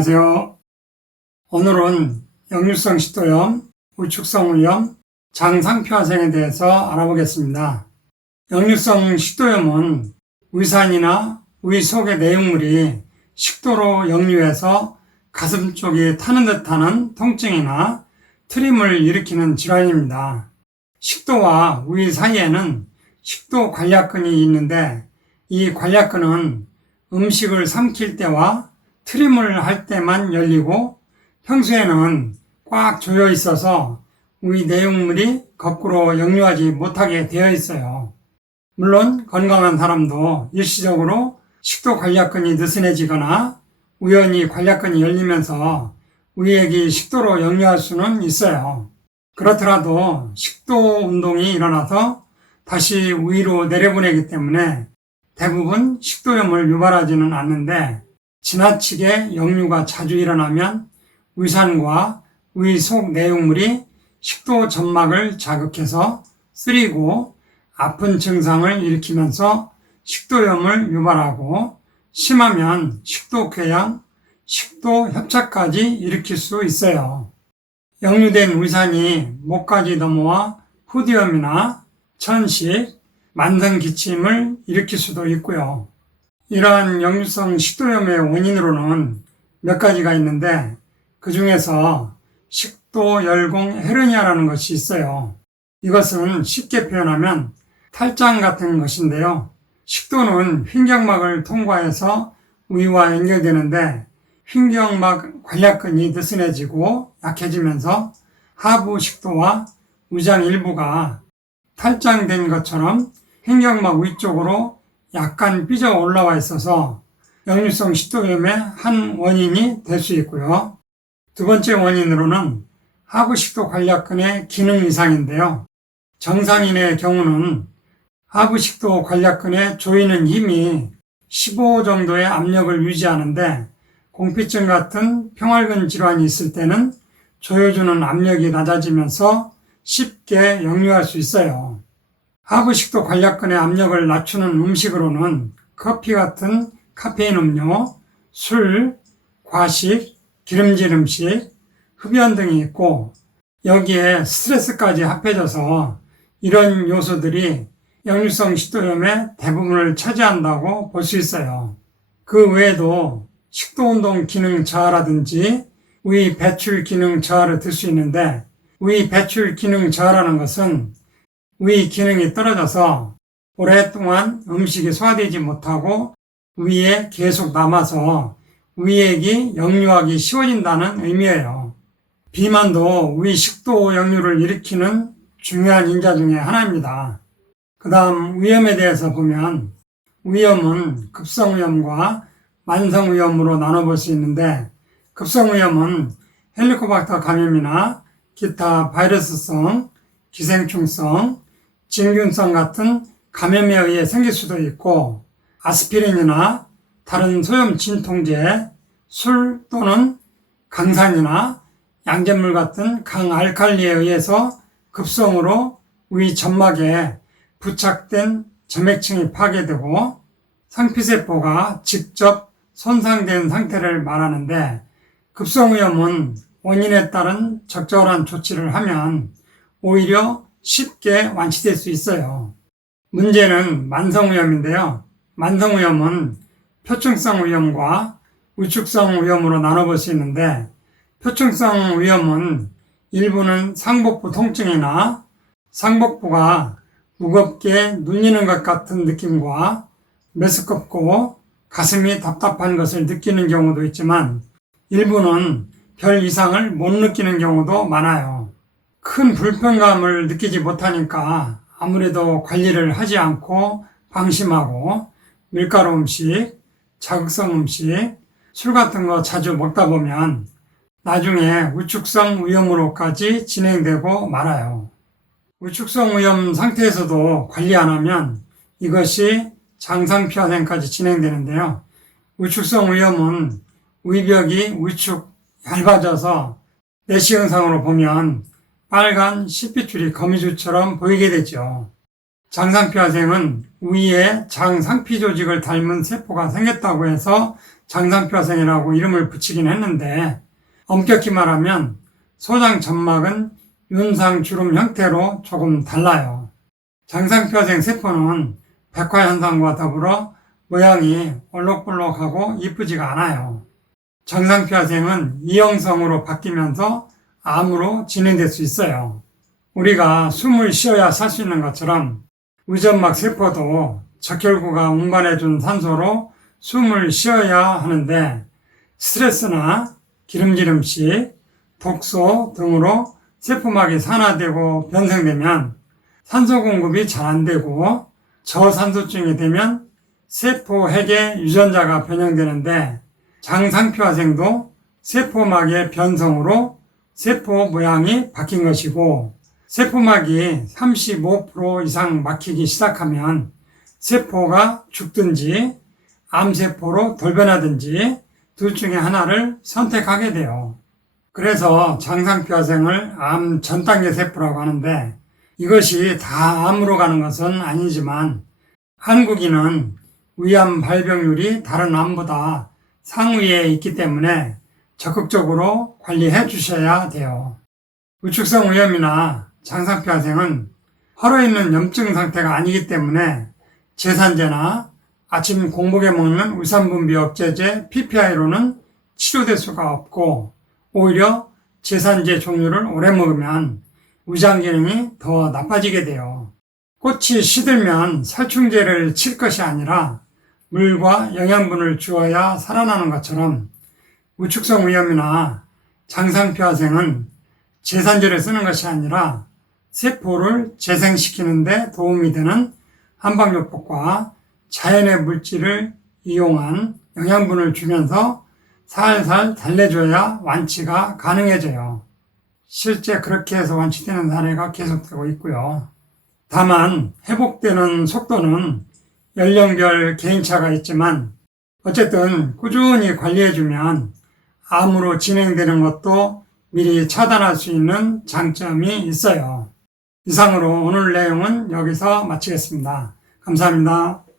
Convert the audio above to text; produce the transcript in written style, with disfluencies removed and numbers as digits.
안녕하세요. 오늘은 역류성 식도염, 위축성 위염, 장상표화생에 대해서 알아보겠습니다. 역류성 식도염은 위산이나 위 속의 내용물이 식도로 역류해서 가슴 쪽이 타는 듯하는 통증이나 트림을 일으키는 질환입니다. 식도와 위 사이에는 식도 관략근이 있는데 이 관략근은 음식을 삼킬 때와 트림을 할 때만 열리고 평소에는 꽉 조여 있어서 위 내용물이 거꾸로 역류하지 못하게 되어 있어요. 물론 건강한 사람도 일시적으로 식도 관략근이 느슨해지거나 우연히 관략근이 열리면서 위액이 식도로 역류할 수는 있어요. 그렇더라도 식도 운동이 일어나서 다시 위로 내려보내기 때문에 대부분 식도염을 유발하지는 않는데 지나치게 역류가 자주 일어나면 위산과 위 속 내용물이 식도 점막을 자극해서 쓰리고 아픈 증상을 일으키면서 식도염을 유발하고 심하면 식도궤양, 식도협착까지 일으킬 수 있어요. 역류된 위산이 목까지 넘어와 후두염이나 천식, 만성기침을 일으킬 수도 있고요. 이러한 역류성 식도염의 원인으로는 몇 가지가 있는데 그 중에서 식도열공 헤르니아라는 것이 있어요. 이것은 쉽게 표현하면 탈장 같은 것인데요. 식도는 횡격막을 통과해서 위와 연결되는데 횡격막 관략근이 느슨해지고 약해지면서 하부 식도와 위장 일부가 탈장된 것처럼 횡격막 위쪽으로 약간 삐져 올라와 있어서 역류성 식도염의 한 원인이 될 수 있고요. 두 번째 원인으로는 하부식도 관략근의 기능 이상인데요. 정상인의 경우는 하부식도 관략근에 조이는 힘이 15 정도의 압력을 유지하는데 공피증 같은 평활근 질환이 있을 때는 조여주는 압력이 낮아지면서 쉽게 역류할 수 있어요. 하부식도 관략근의 압력을 낮추는 음식으로는 커피 같은 카페인 음료, 술, 과식, 기름진 음식, 흡연 등이 있고 여기에 스트레스까지 합해져서 이런 요소들이 역류성 식도염의 대부분을 차지한다고 볼 수 있어요. 그 외에도 식도운동 기능 저하라든지 위 배출 기능 저하를 들 수 있는데 위 배출 기능 저하라는 것은 위 기능이 떨어져서 오랫동안 음식이 소화되지 못하고 위에 계속 남아서 위액이 역류하기 쉬워진다는 의미예요. 비만도 위 식도 역류를 일으키는 중요한 인자 중에 하나입니다. 그 다음 위염에 대해서 보면 위염은 급성위염과 만성위염으로 나눠볼 수 있는데 급성위염은 헬리코박터 감염이나 기타 바이러스성, 기생충성, 진균성 같은 감염에 의해 생길 수도 있고 아스피린이나 다른 소염 진통제, 술 또는 강산이나 양잿물 같은 강알칼리에 의해서 급성으로 위 점막에 부착된 점액층이 파괴되고 상피세포가 직접 손상된 상태를 말하는데 급성위염은 원인에 따른 적절한 조치를 하면 오히려 쉽게 완치될 수 있어요. 문제는 만성위염인데요. 만성위염은 표층성 위염과 위축성 위염으로 나눠볼 수 있는데 표층성 위염은 일부는 상복부 통증이나 상복부가 무겁게 눌리는 것 같은 느낌과 메스껍고 가슴이 답답한 것을 느끼는 경우도 있지만 일부는 별 이상을 못 느끼는 경우도 많아요. 큰 불편감을 느끼지 못하니까 아무래도 관리를 하지 않고 방심하고 밀가루 음식, 자극성 음식, 술 같은 거 자주 먹다 보면 나중에 위축성 위염으로까지 진행되고 말아요. 위축성 위염 상태에서도 관리 안 하면 이것이 장상표화생까지 진행되는데요. 위축성 위염은 위벽이 위축 얇아져서 내시경상으로 보면 빨간 실핏줄이 거미줄처럼 보이게 되죠. 장상표화생은 위에 장상피 조직을 닮은 세포가 생겼다고 해서 장상표생이라고 이름을 붙이긴 했는데 엄격히 말하면 소장 점막은 윤상주름 형태로 조금 달라요. 장상표생 세포는 백화현상과 더불어 모양이 올록볼록하고 이쁘지가 않아요. 장상표생은 이형성으로 바뀌면서 암으로 진행될 수 있어요. 우리가 숨을 쉬어야 살 수 있는 것처럼 의점막 세포도 적혈구가 운반해준 산소로 숨을 쉬어야 하는데 스트레스나 기름지름식, 독소 등으로 세포막이 산화되고 변성되면 산소 공급이 잘 안 되고 저산소증이 되면 세포핵의 유전자가 변형되는데 장상표화생도 세포막의 변성으로 세포 모양이 바뀐 것이고 세포막이 35% 이상 막히기 시작하면 세포가 죽든지 암세포로 돌변하든지 둘 중에 하나를 선택하게 돼요. 그래서 장상표화생을 암 전단계 세포라고 하는데 이것이 다 암으로 가는 것은 아니지만 한국인은 위암 발병률이 다른 암보다 상위에 있기 때문에 적극적으로 관리해 주셔야 돼요. 우측성 위염이나 장상표화생은 헐어 있는 염증 상태가 아니기 때문에 제산제나 아침 공복에 먹는 의산분비 억제제 PPI로는 치료될 수가 없고 오히려 제산제 종류를 오래 먹으면 위장 기능이 더 나빠지게 돼요. 꽃이 시들면 살충제를 칠 것이 아니라 물과 영양분을 주어야 살아나는 것처럼 우측성 위염이나 장상표화생은 제산제를 쓰는 것이 아니라 세포를 재생시키는 데 도움이 되는 한방요법과 자연의 물질을 이용한 영양분을 주면서 살살 달래줘야 완치가 가능해져요. 실제 그렇게 해서 완치되는 사례가 계속되고 있고요. 다만 회복되는 속도는 연령별 개인차가 있지만 어쨌든 꾸준히 관리해주면 암으로 진행되는 것도 미리 차단할 수 있는 장점이 있어요. 이상으로 오늘 내용은 여기서 마치겠습니다. 감사합니다.